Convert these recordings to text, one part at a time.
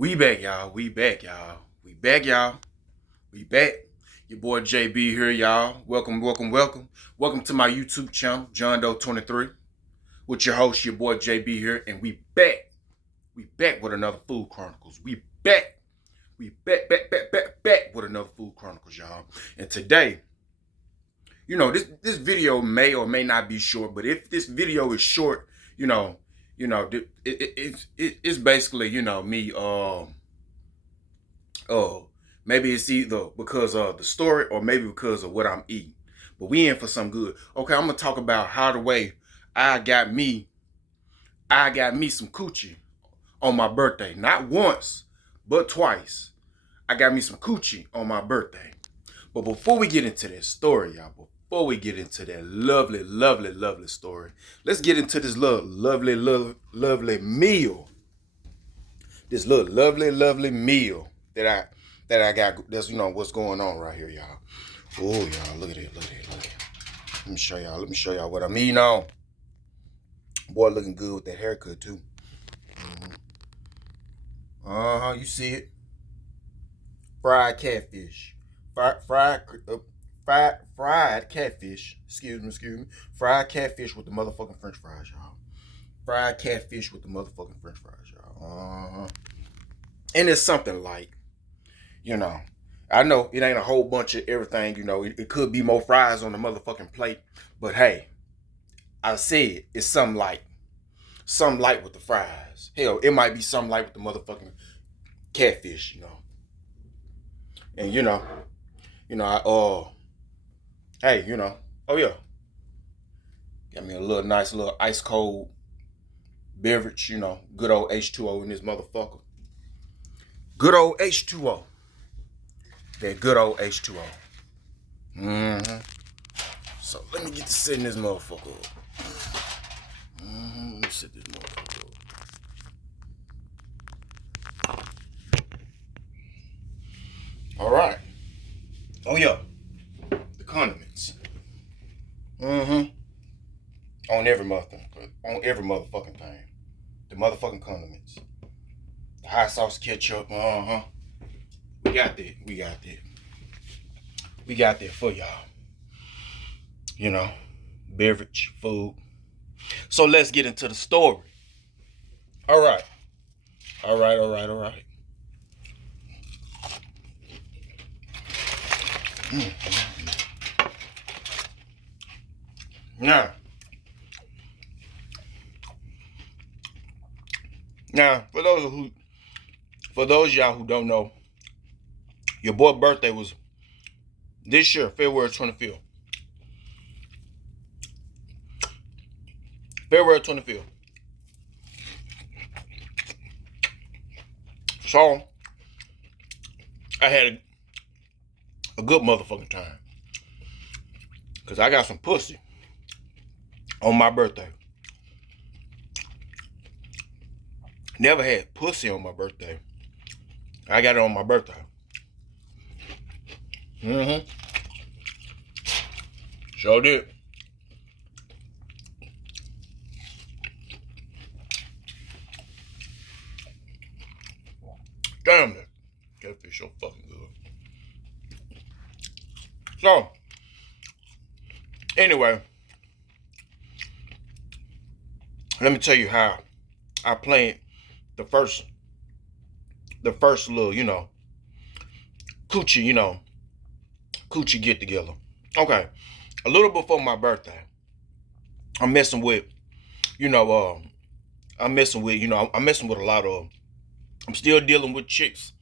We back, y'all. We back, y'all. We back, y'all. We back. Your boy JB here, y'all. Welcome, welcome, welcome. Welcome to my YouTube channel, John Doe 23. With your host, your boy JB here, and we back. We back with another Food Chronicles. We back. We back with another Food Chronicles, y'all. And today, this video may or may not be short, but if this video is short, it's basically, me, maybe it's either because of the story or maybe because of what I'm eating. But we in for some good. Okay, I'm gonna talk about how the way I got me some coochie on my birthday. Not once, but twice. I got me some coochie on my birthday. But before we get into that story, y'all, before we get into that lovely, lovely, lovely story, let's get into this little lovely, lovely meal. This little lovely, lovely meal that I got. That's what's going on right here, y'all. Oh, y'all, look at it, look at it, look at it. Let me show y'all what I'm eating on. Boy, looking good with that haircut too. You see it? Fried catfish. Fried catfish. Excuse me. Fried catfish with the motherfucking French fries, y'all. Fried catfish with the motherfucking French fries, y'all. And it's something like, I know it ain't a whole bunch of everything, it could be more fries on the motherfucking plate. But hey, I said it's something light with the fries. Hell, it might be something light with the motherfucking catfish, And oh yeah. Got me a little nice little ice cold beverage, good old H2O in this motherfucker. Good old H2O. That good old H2O. So let me get to setting this motherfucker up. Let me set this motherfucker up. All right. Oh yeah. The condiments. On every motherfucking thing. The motherfucking condiments. The hot sauce, ketchup. We got that. We got that for y'all. Beverage, food. So let's get into the story. All right. Now, for those of y'all who don't know, your boy's birthday was this year, February 25th. February 25th. So, I had a good motherfucking time. Because I got some pussy on my birthday. Never had pussy on my birthday. I got it on my birthday. Sure did. Damn, that catfish so fucking good. So, anyway, let me tell you how I planned the first little, coochie get together. Okay, a little before my birthday, I'm messing with, I'm messing with a lot of, I'm still dealing with chicks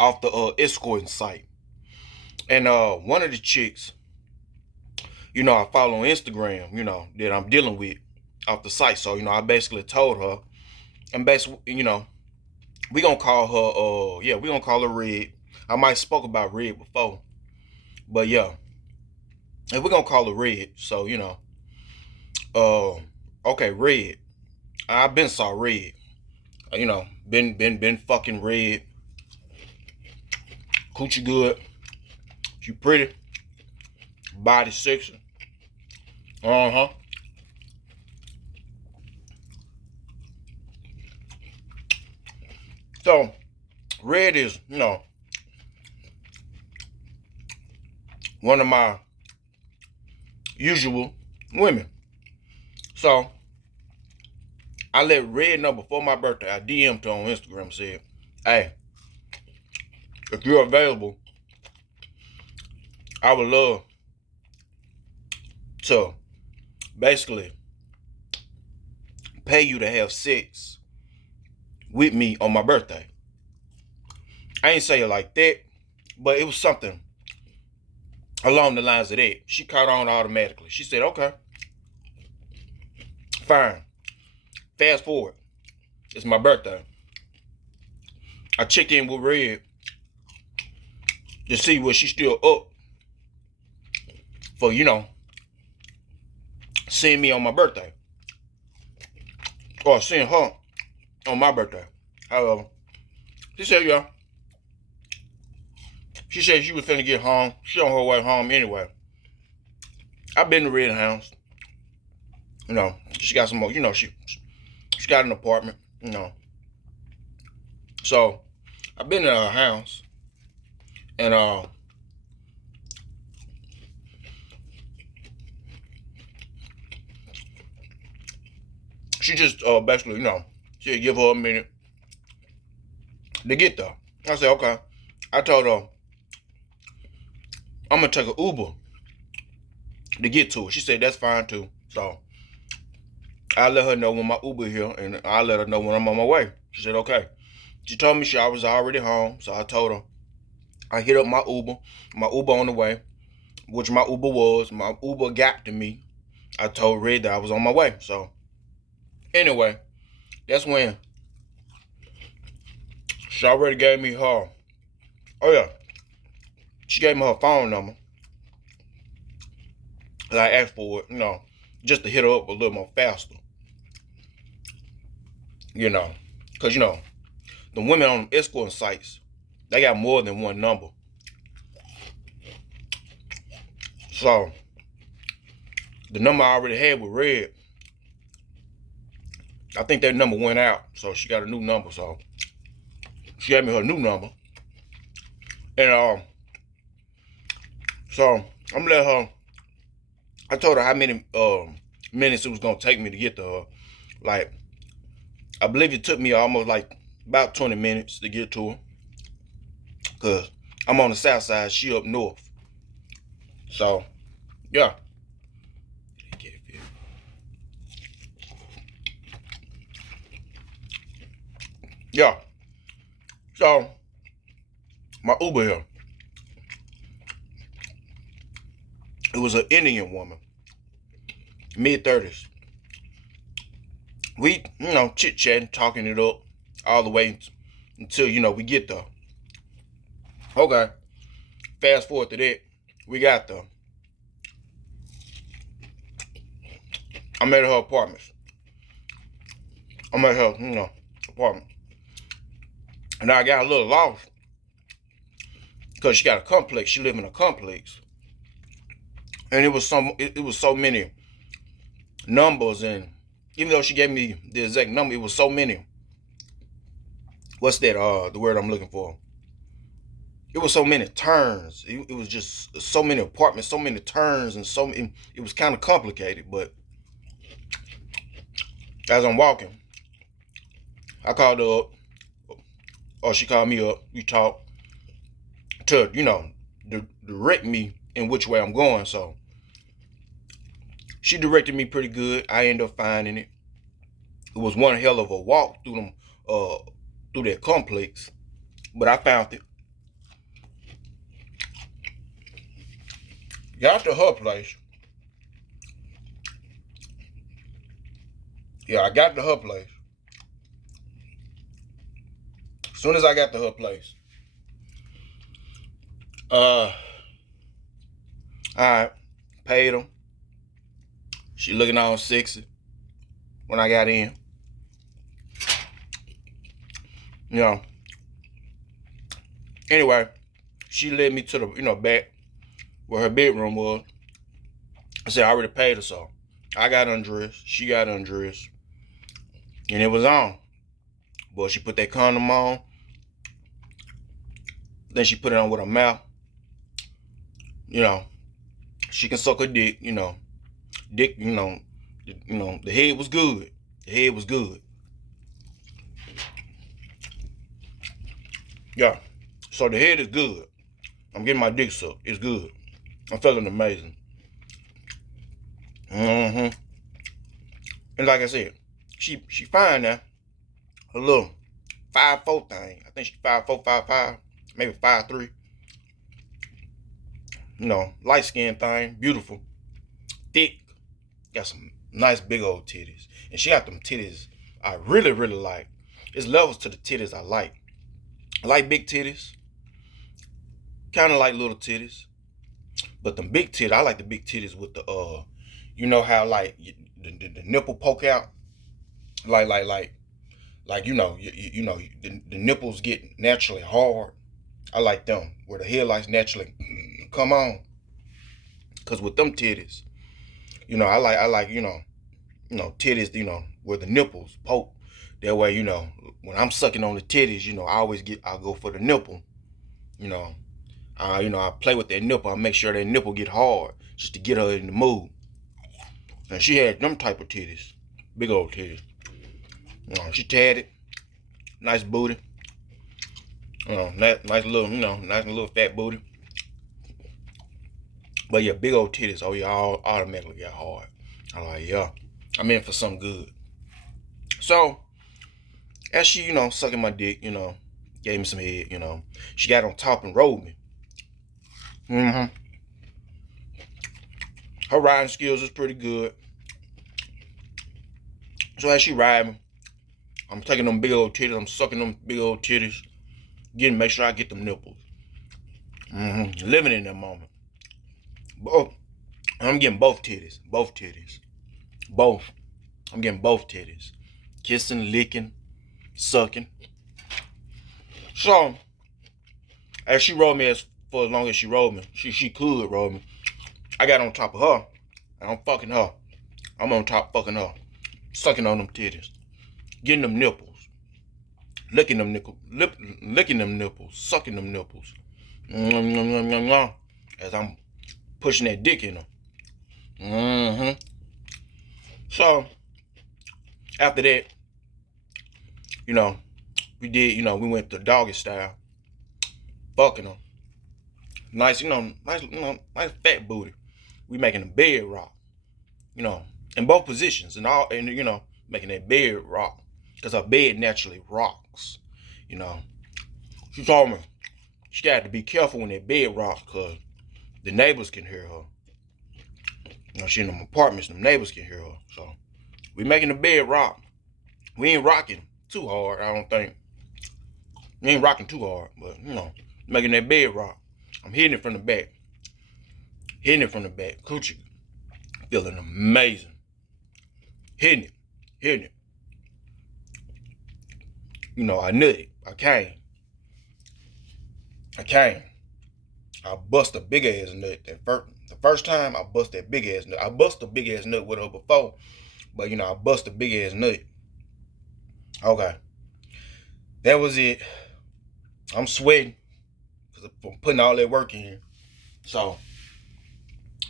off the escorting site. And one of the chicks, I follow on Instagram, that I'm dealing with off the site. So, I basically told her, and basically, we gonna call her, we gonna call her Red. I might have spoke about Red before, but yeah, and we're gonna call her Red. So, okay, Red. I've been saw Red. Been fucking Red. Coochie good. She pretty. Body sexy. So, Red is, one of my usual women. So I let Red know before my birthday. I DM'd her on Instagram and said, hey, if you're available, I would love to basically pay you to have sex with me on my birthday. I ain't say it like that, but it was something along the lines of that. She caught on automatically. She said, okay, fine. Fast forward. It's my birthday. I checked in with Red to see was she still up for, seeing me on my birthday. Or seeing her on my birthday. However, she said, yeah. She said she was finna get home. She on her way home anyway. I've been to Red house. She got some more, she got an apartment, So I've been to her house and she just basically, she'd give her a minute to get there. I said, okay. I told her I'm gonna take an Uber to get to it. She said that's fine too. So I let her know when my Uber here, and I let her know when I'm on my way. She said okay. She told me I was already home, so I told her I hit up my Uber on the way, which my Uber was. My Uber got to me. I told Red that I was on my way. So anyway, that's when she already gave me her. Oh yeah, she gave me her phone number. And I asked for it, just to hit her up a little more faster. Because, the women on escort sites, they got more than one number. So, the number I already had with Red, I think that number went out. So, she got a new number. So, she gave me her new number. And, so, I'm gonna let her, I told her how many minutes it was going to take me to get to her. Like, I believe it took me almost like about 20 minutes to get to her. Because I'm on the south side, she up north. So, yeah. Yeah. So, my Uber here, it was an Indian woman, mid-30s. We, chit-chatting, talking it up all the way until, we get there. Okay. Fast forward to that. We got there. I'm at her apartment. I'm at her, apartment. And I got a little lost. Because she got a complex. She live in a complex. And it was so many numbers, and even though she gave me the exact number, it was so many. What's that? The word I'm looking for. It was so many turns. It was just so many apartments, so many turns, and it was kind of complicated. But as I'm walking, I called her up, or she called me up. We talked to, direct me in which way I'm going. So she directed me pretty good. I ended up finding it. It was one hell of a walk through that complex, but I found it. Got to her place. Yeah, I got to her place. As soon as I got to her place, I paid her. She looking all sexy when I got in. Anyway, she led me to the, back where her bedroom was. I said, I already paid her, so I got undressed. She got undressed. And it was on. Boy, she put that condom on. Then she put it on with her mouth. You know, she can suck her dick. You know, dick. The head was good. The head was good. Yeah. So the head is good. I'm getting my dick sucked. It's good. I'm feeling amazing. And like I said, she fine now. A little 5'4" thing. I think she 5'4", 5'5", maybe 5'3". Light skin thing, beautiful, thick, got some nice big old titties, and she got them titties I really really like. It's levels to the titties I like. I like big titties, kind of like little titties, but them big titties, I like the big titties with the how like the nipple poke out, like the nipples get naturally hard. I like them where the headlights naturally come on. Cause with them titties, I like titties, where the nipples poke. That way, when I'm sucking on the titties, I'll go for the nipple. I play with that nipple. I make sure that nipple get hard just to get her in the mood. And she had them type of titties, big old titties. She tatted, nice booty. Nice little fat booty. But yeah, big old titties. Oh yeah, all automatically got hard. I'm like, yeah, I'm in for something good. So as she, sucking my dick, gave me some head, she got on top and rolled me. Her riding skills is pretty good. So as she riding me, I'm taking them big old titties, I'm sucking them big old titties, make sure I get them nipples. Living in that moment. Both. I'm getting both titties. Both. I'm getting both titties. Kissing, licking, sucking. So, as she rolled me for as long as she rolled me, she could roll me. I got on top of her, and I'm fucking her. I'm on top fucking her. Sucking on them titties. Getting them nipples. Licking them nipples. Sucking them nipples. As I'm pushing that dick in her. So, after that, we did, we went to doggy style. Fucking her. Nice, nice fat booty. We making the bed rock. In both positions. And making that bed rock. Because her bed naturally rocks. She told me she got to be careful when that bed rocks because the neighbors can hear her. She in them apartments, them neighbors can hear her. So we making the bed rock. We ain't rocking too hard, I don't think. We ain't rocking too hard, but making that bed rock. I'm hitting it from the back. Coochie. Feeling amazing. Hitting it. I nutted. I came. I bust a big ass nut. The first time I bust that big ass nut. I bust a big ass nut with her before, but I bust a big ass nut. Okay. That was it. I'm sweating because I'm putting all that work in. So,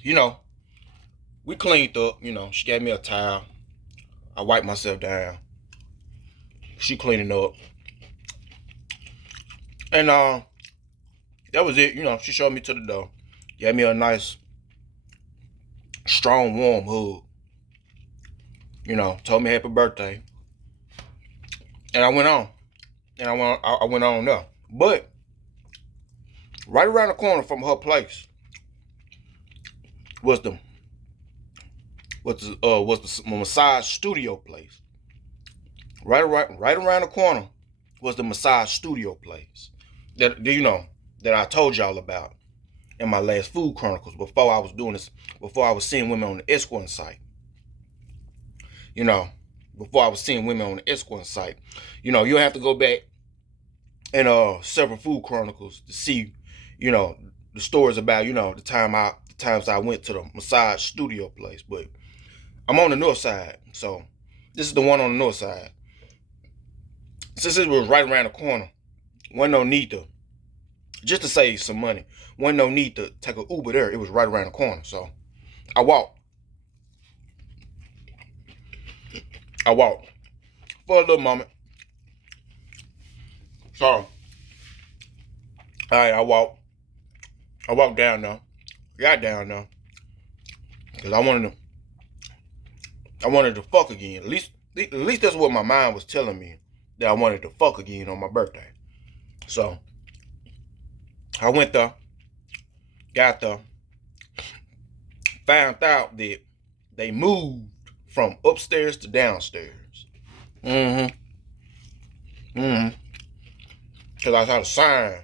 we cleaned up. She gave me a towel. I wiped myself down. She cleaning up. And that was it. She showed me to the door. Gave me a nice, strong, warm hug. Told me happy birthday. And I went on. I went on there. But right around the corner from her place was the massage studio place. Right around the corner was the massage studio place that I told y'all about in my last Food Chronicles before I was doing this, before I was seeing women on the escorting site. Before I was seeing women on the escorting site. You'll have to go back and several Food Chronicles to see, the stories about, the times I went to the massage studio place. But I'm on the north side, so this is the one on the north side. Since it was right around the corner, wasn't no need to just to save some money. Wasn't no need to take an Uber there. It was right around the corner. So I walked. I walked for a little moment. So, all right, I walked. I walked down there. Got down there. Because I wanted to fuck again. At least that's what my mind was telling me. That I wanted to fuck again on my birthday. So, I went there. Got there. Found out that they moved from upstairs to downstairs. Because I saw a sign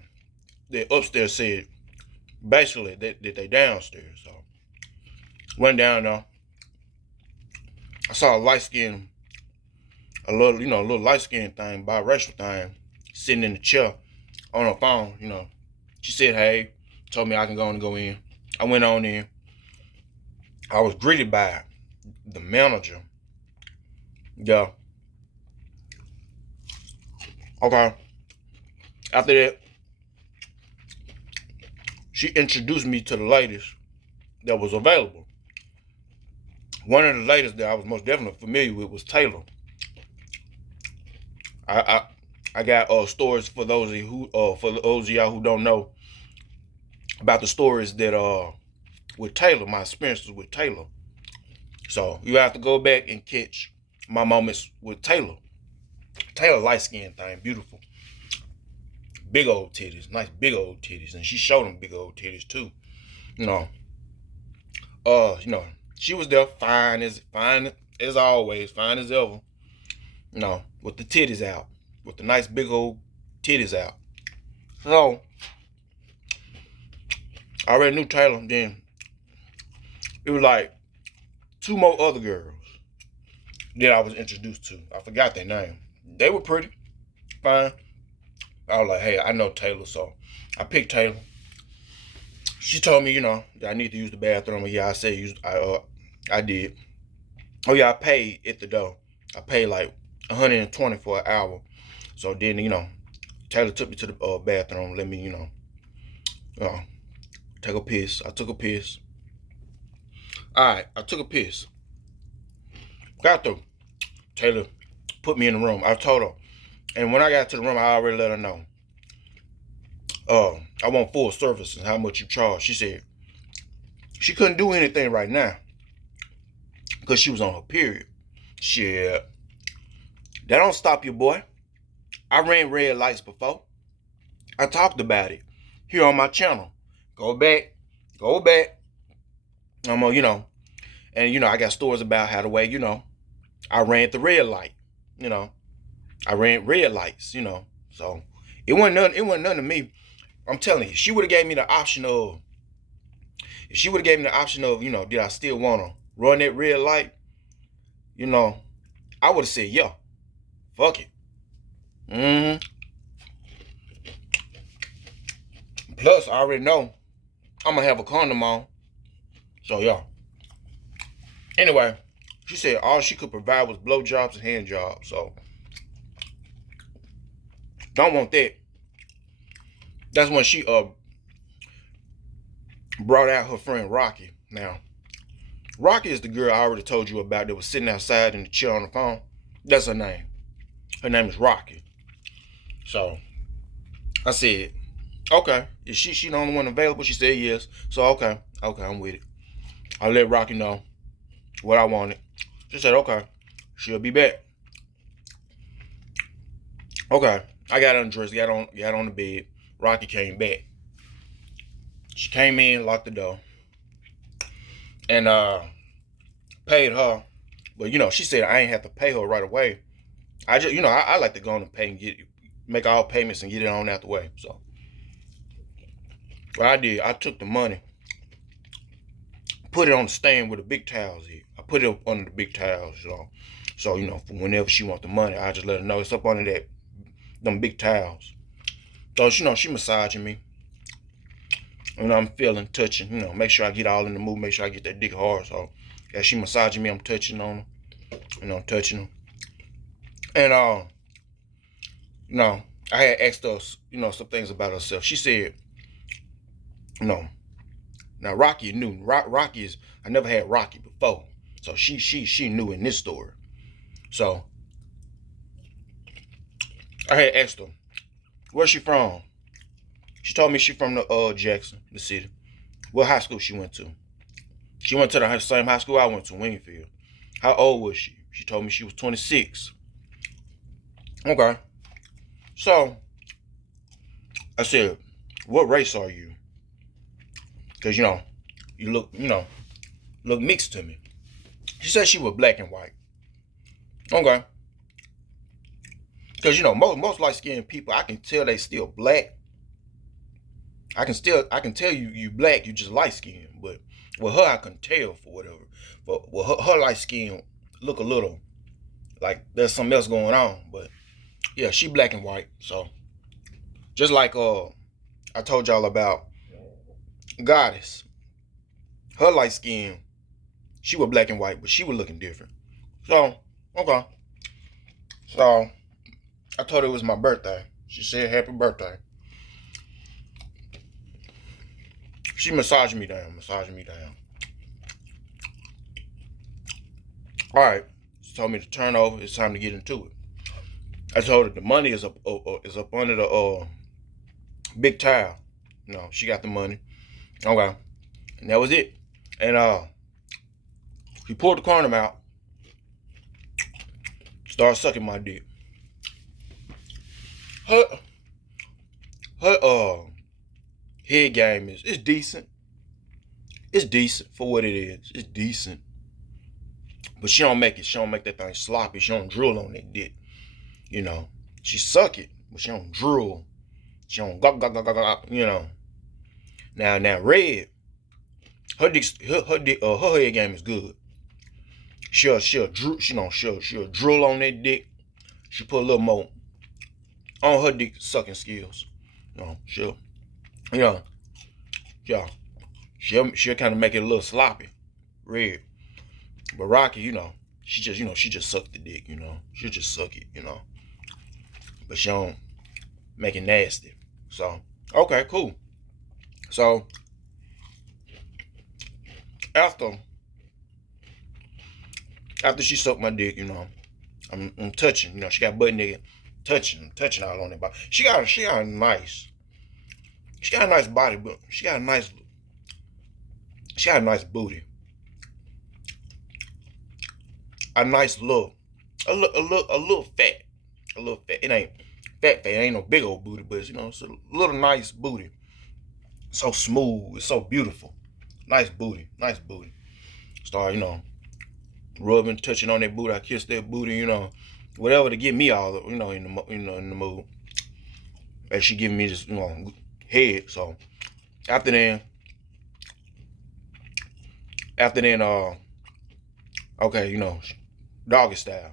that upstairs said basically that they downstairs. So went down there. I saw a little light skinned thing, biracial thing, sitting in the chair on her phone. She said, "Hey," told me I can go in. I went on in. I was greeted by the manager. Yeah. Okay. After that, she introduced me to the ladies that was available. One of the ladies that I was most definitely familiar with was Taylor. I got stories for those of you of y'all who don't know about the stories that with Taylor, my experiences with Taylor. So you have to go back and catch my moments with Taylor. Taylor, light skinned thing, beautiful, big old titties, nice big old titties, and she showed them big old titties too. You know, she was there, fine as always, fine as ever. With the titties out, with the nice big old titties out. So I already knew Taylor. Then it was like two more other girls that I was introduced to. I forgot their name. They were pretty, fine. I was like, hey, I know Taylor, so I picked Taylor. She told me, that I need to use the bathroom. Yeah, I said I did. Oh yeah, I paid at the door. I paid like $120 for an hour. So then, Taylor took me to the bathroom. Let me, take a piss. I took a piss. All right, I took a piss. Got through. Taylor put me in the room. I told her, and when I got to the room, I already let her know. I want full service and how much you charge. She said she couldn't do anything right now because she was on her period. Shit, that don't stop you, boy. I ran red lights before. I talked about it here on my channel. Go back. I'm on, and I got stories about how the way, I ran the red light. I ran red lights. So it wasn't nothing to me. I'm telling you, she would have gave me the option of. If she would have gave me the option of, did I still want to run that red light? I would have said, yeah, fuck it. Plus, I already know I'm gonna have a condom on. So yeah. Anyway, she said all she could provide was blowjobs and hand jobs. So don't want that. That's when she brought out her friend Rocky. Now, Rocky is the girl I already told you about that was sitting outside in the chair on the phone. That's her name. Her name is Rocky. So I said, okay, is she the only one available? She said yes. So okay, I'm with it. I let Rocky know what I wanted. She said, okay, she'll be back. Okay, I got undressed, got on the bed. Rocky came back. She came in, locked the door, and paid her. But she said I ain't have to pay her right away. I just, I like to go on and pay and make all payments and get it on out the way. So what I did, I took the money, put it on the stand where the big towels is. I put it up under the big towels, So for whenever she want the money, I just let her know it's up under them big towels. So she massaging me. I'm feeling, touching, make sure I get all in the mood, make sure I get that dick hard. So as she massaging me, I'm touching on her, touching her. And I had asked her, some things about herself. She said No. Now Rocky knew. Rocky is. I never had Rocky before, so she knew in this story. So I had asked her, where's she from? She told me she from the Jackson, the city. What high school she went to? She went to the same high school I went to, Wingfield. How old was she? She told me she was 26. Okay. So I said, what race are you? Because you look mixed to me. She said she was black and white. Okay. Because most light skinned people, I can tell they still black. I can tell you black, you just light skinned. But with her I can tell for whatever. But with her light skin look a little like there's something else going on. But yeah, she black and white. So just like I told y'all about Goddess. Her light skin, she was black and white, but she was looking different. So, okay. So I told her it was my birthday. She said happy birthday. She massaged me down. All right. She told me to turn over. It's time to get into it. I told her the money is up under the big tile. She got the money. Okay. And that was it. And he pulled the condom out. Started sucking my dick. Her head game is decent. It's decent for what it is. It's decent. But she don't make that thing sloppy. She don't drool on that dick. She suck it, but she don't drool. She don't go. Now Red, her head game is good. She'll drool on that dick. She put a little more on her dick sucking skills. She'll kind of make it a little sloppy, Red. But Rocky, she just suck the dick, she'll just suck it, but she don't make it nasty. So okay, cool. So after she sucked my dick, I'm touching. She got butt naked, touching all on that body. She got a nice body, but she got a nice booty, a nice look, a little fat, It ain't fat. It ain't no big old booty, but it's a little nice booty. So smooth, it's so beautiful. Nice booty. Start rubbing, touching on that booty. I kiss that booty, whatever to get me all in the mood. And she giving me this head. So after then, okay, doggy style.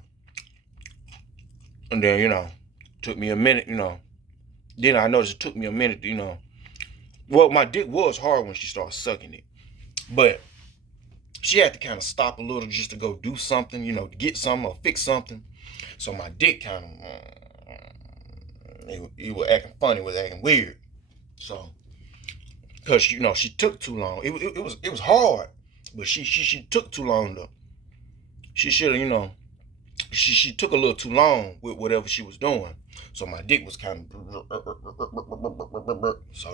And then, took me a minute, Then I noticed it took me a minute, Well, my dick was hard when she started sucking it. But she had to kind of stop a little just to go do something, to get something or fix something. So my dick kind of, it was acting funny, it was acting weird. So, because, she took too long. It was hard, but she took too long though. She should have, she took a little too long with whatever she was doing. So my dick was kind of, so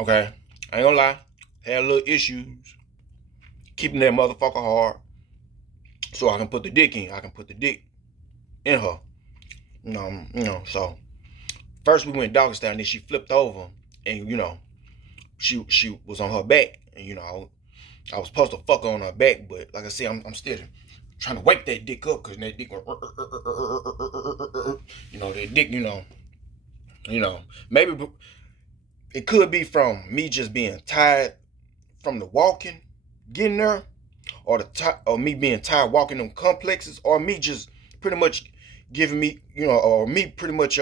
okay, I ain't gonna lie, had a little issues keeping that motherfucker hard, so I can put the dick in. I can put the dick in her. So first we went doggy style, and then she flipped over, and she was on her back, and I was supposed to fuck her on her back, but like I said, I'm still trying to wake that dick up, because that dick went, that dick, maybe it could be from me just being tired from the walking, getting there, or me being tired walking them complexes, or me just pretty much giving me, or me pretty much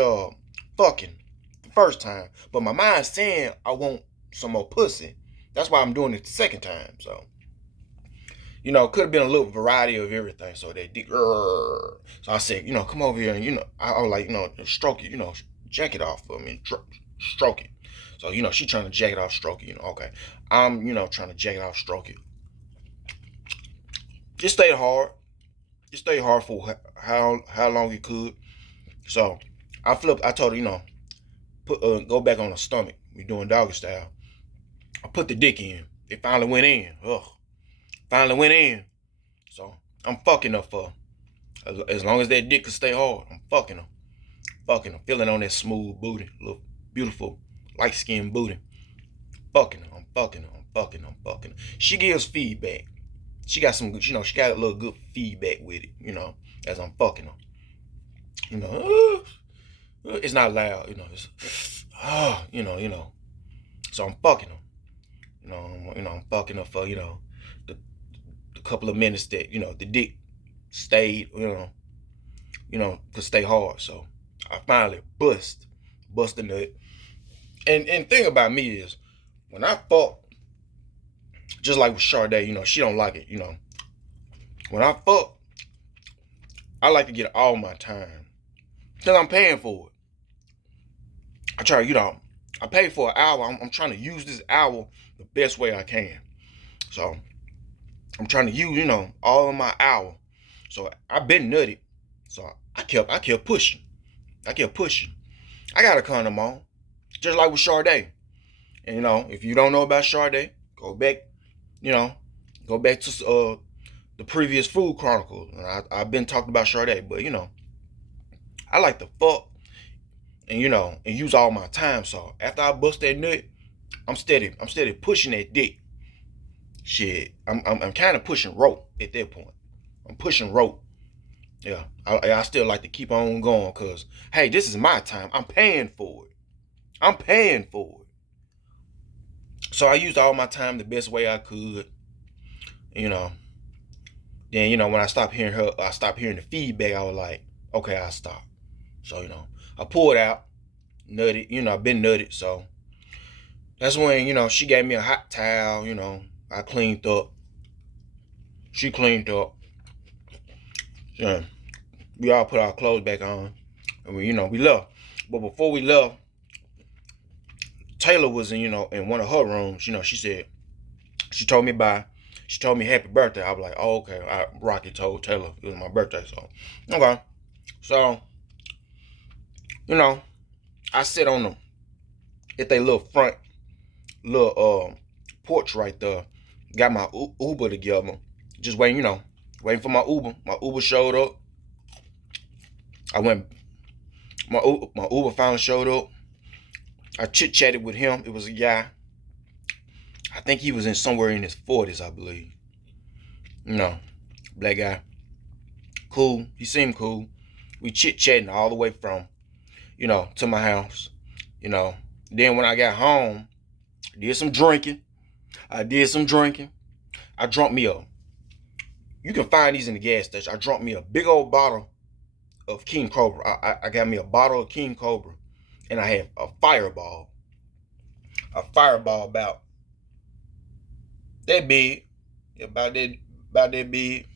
fucking the first time. But my mind's saying I want some more pussy. That's why I'm doing it the second time. So, could have been a little variety of everything. So that dick, so I said, come over here, and I was like, stroke it, jack it off for me, stroke it. So, she trying to jack it off, stroke it, okay. I'm, trying to jack it off, stroke it. It stayed hard. It stayed hard for how long it could. So I told her, go back on the stomach. We doing doggy style. I put the dick in. It finally went in. Ugh. Finally went in. So I'm fucking her for as long as that dick can stay hard. I'm fucking her. Fucking her. Feeling on that smooth booty. Little beautiful light skinned booty. Fucking her. I'm fucking her. I'm fucking her. I'm fucking her. She gives feedback. She got some good, she got a little good feedback with it, as I'm fucking her. It's not loud, it's So I'm fucking her. I'm fucking her for, the couple of minutes that, the dick stayed, could stay hard. So I finally bust the nut. And thing about me is, when I fuck, just like with Sade, she don't like it, When I fuck, I like to get all my time. Because I'm paying for it. I try, I pay for an hour. I'm trying to use this hour the best way I can. So I'm trying to use, all of my hour. So I've been nutted. So I kept pushing. I kept pushing. I got a condom on. Just like with Sade. And if you don't know about Sade, go back, go back to the previous Food Chronicles. I've been talking about Sade, but I like to fuck and and use all my time. So after I bust that nut, I'm steady pushing that dick. Shit, I'm kind of pushing rope at that point. I'm pushing rope. Yeah, I still like to keep on going because, hey, this is my time. I'm paying for it. I'm paying for it. So I used all my time the best way I could. Then when I stopped hearing her, I stopped hearing the feedback. I was like, okay, I'll stop. So I pulled out, nutted. I've been nutted. So that's when she gave me a hot towel. I cleaned up. She cleaned up. Yeah, we all put our clothes back on, and we left. But before we left, Taylor was in one of her rooms. She said, she told me bye. She told me happy birthday. I was like, oh, okay. Rocky told Taylor it was my birthday. So, okay. So, I sit on them at their little front, porch right there. Got my Uber together. Just waiting, waiting for my Uber. My Uber showed up. I went, my Uber finally showed up. I chit-chatted with him. It was a guy. I think he was somewhere in his 40s, I believe. Black guy. Cool. He seemed cool. We chit-chatting all the way from, to my house. Then when I got home, I did some drinking. I drunk me up. You can find these in the gas station. I drunk me a big old bottle of King Cobra. I got me a bottle of King Cobra. And I had a fireball. A fireball about that big. About that big.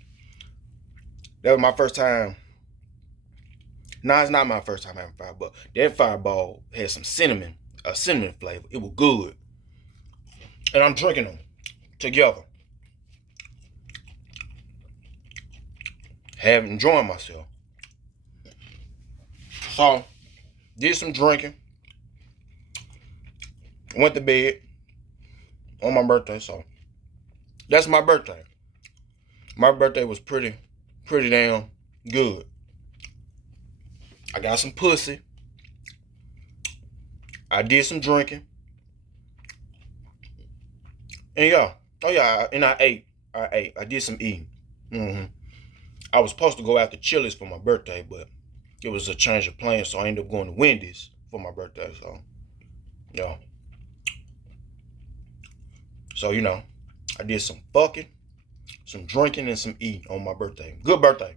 That was my first time. No, it's not my first time having fire, but that fireball had some cinnamon, a cinnamon flavor. It was good. And I'm drinking them together. Enjoying myself. So, did some drinking. Went to bed on my birthday. So, that's my birthday. My birthday was pretty damn good. I got some pussy. I did some drinking. And yeah. Oh yeah, and I ate. I did some eating. I was supposed to go out to Chili's for my birthday, but it was a change of plans, so I ended up going to Wendy's for my birthday. So, yeah. So, I did some fucking, some drinking, and some eating on my birthday. Good birthday.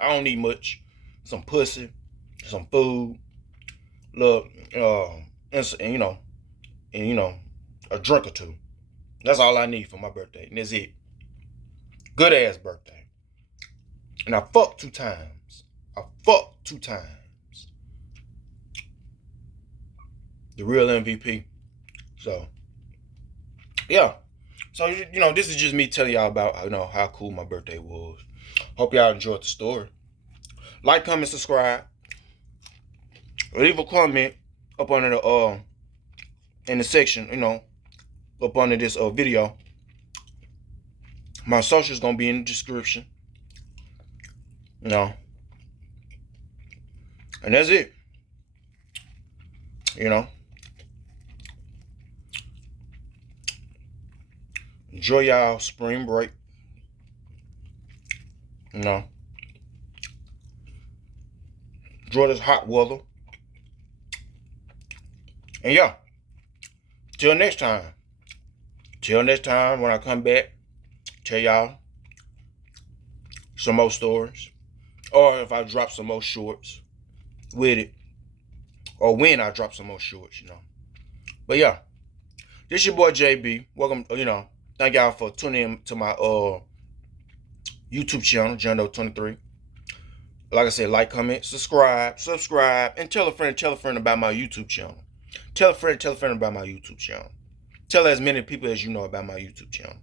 I don't need much. Some pussy, some food, look, and a drink or two. That's all I need for my birthday, and that's it. Good ass birthday. And I fucked 2 times. The real MVP. So, yeah. So, this is just me telling y'all about, how cool my birthday was. Hope y'all enjoyed the story. Like, comment, subscribe. Leave a comment up under the, in the section, up under this video. My social's gonna be in the description. And that's it. Enjoy y'all spring break. Enjoy this hot weather. And yeah, till next time. Till next time when I come back, tell y'all some more stories. Or if I drop some more shorts with it. Or when I drop some more shorts, But yeah, this your boy JB. Welcome, thank y'all for tuning in to my YouTube channel, John-Doe-23. Like I said, like, comment, subscribe, and tell a friend about my YouTube channel. Tell a friend about my YouTube channel. Tell as many people as you know about my YouTube channel.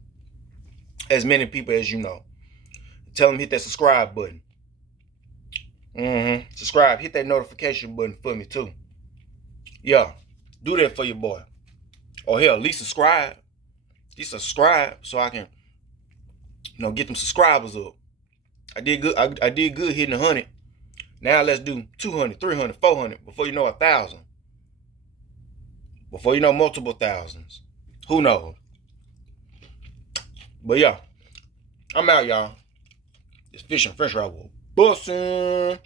As many people as you know. Tell them hit that subscribe button. Subscribe. Hit that notification button for me too. Yeah. Do that for your boy. Or hell, at least subscribe. At least subscribe so I can, get them subscribers up. I did good. I did good hitting 100. Now let's do 200, 300, 400. Before you know 1,000. Before you know multiple thousands. Who knows? But yeah, I'm out, y'all. It's Fish and French fry with bussin'.